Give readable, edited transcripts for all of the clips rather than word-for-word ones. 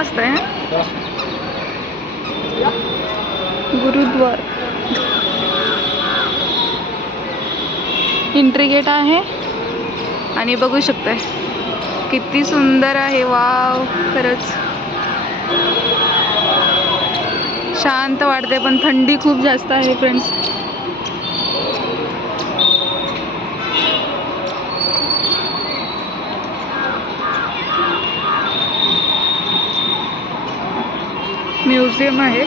मस्त आहे. Gurdwara entry gate आहे आणि बघू शकताय किती सुंदर आहे. वाव, खरंच शांत वाटते, पण थंडी खूप जास्त आहे फ्रेंड्स. म्युझियम आहे.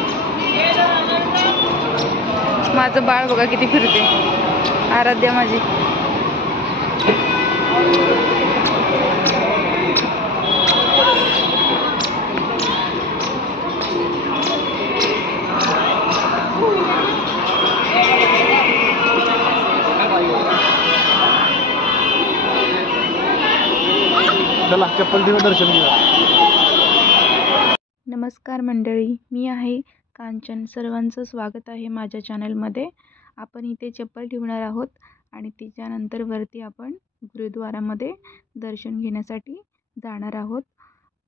माझं बाळ बघा किती फिरते, आराध्या माझी. चला चप्पल देऊ, दर्शन घेऊ. नमस्कार मंडळी, मी आहे कांचन. सर्वांचं स्वागत आहे माझ्या चॅनलमध्ये. आपण इथे चप्पल ठेवणार आहोत आणि त्याच्यानंतर वरती आपण गुरुद्वारामध्ये दर्शन घेण्यासाठी जाणार आहोत.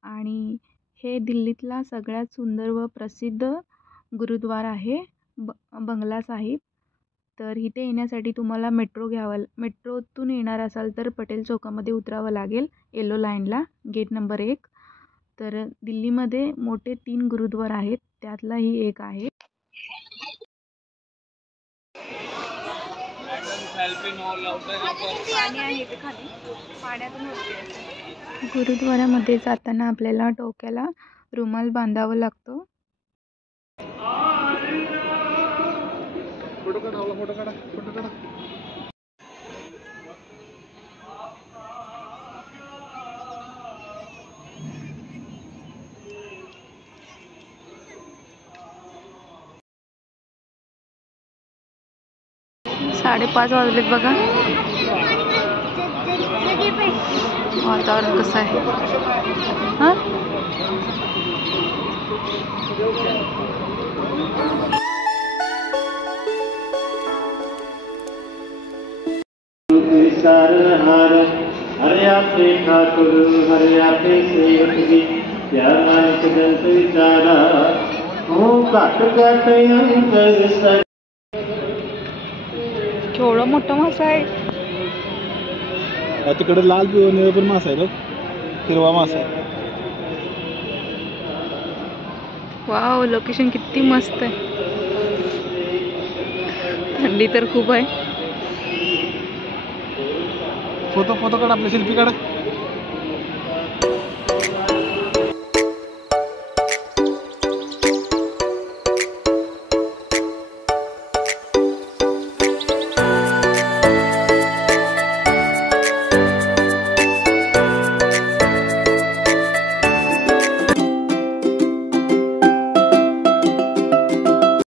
आणि हे दिल्लीतला सगळ्यात सुंदर व प्रसिद्ध गुरुद्वारा आहे बंगला साहिब. तर इथे येण्यासाठी तुम्हाला मेट्रोतून येणार असाल तर पटेल चौकामध्ये उतरावं लागेल, येलो लाईनला, गेट नंबर 1. तर दिल्लीमध्ये मोठे 3 गुरुद्वार आहेत, त्यातला ही एक आहे. गुरुद्वारामध्ये जाताना आपल्याला डोक्याला रुमाल बांधावा लागतो. फोटो काढा. 5:30 वाजलेत बघा. वातावरण कसं आहे. हां, हरे आपले ठाकुर, हरे आपले सेवक जी, त्या मानक जंत विचारा हो काट काट अंतर सर. केवढा मोठा मासा आहे. तिकडे लाल निळा पण मासा आहे बघ, हिरवा मासा आहे. वाव, लोकेशन किती मस्त आहे. थंडी तर खूप आहे. फोटो काढ, आपल्या सेल्फी काढा.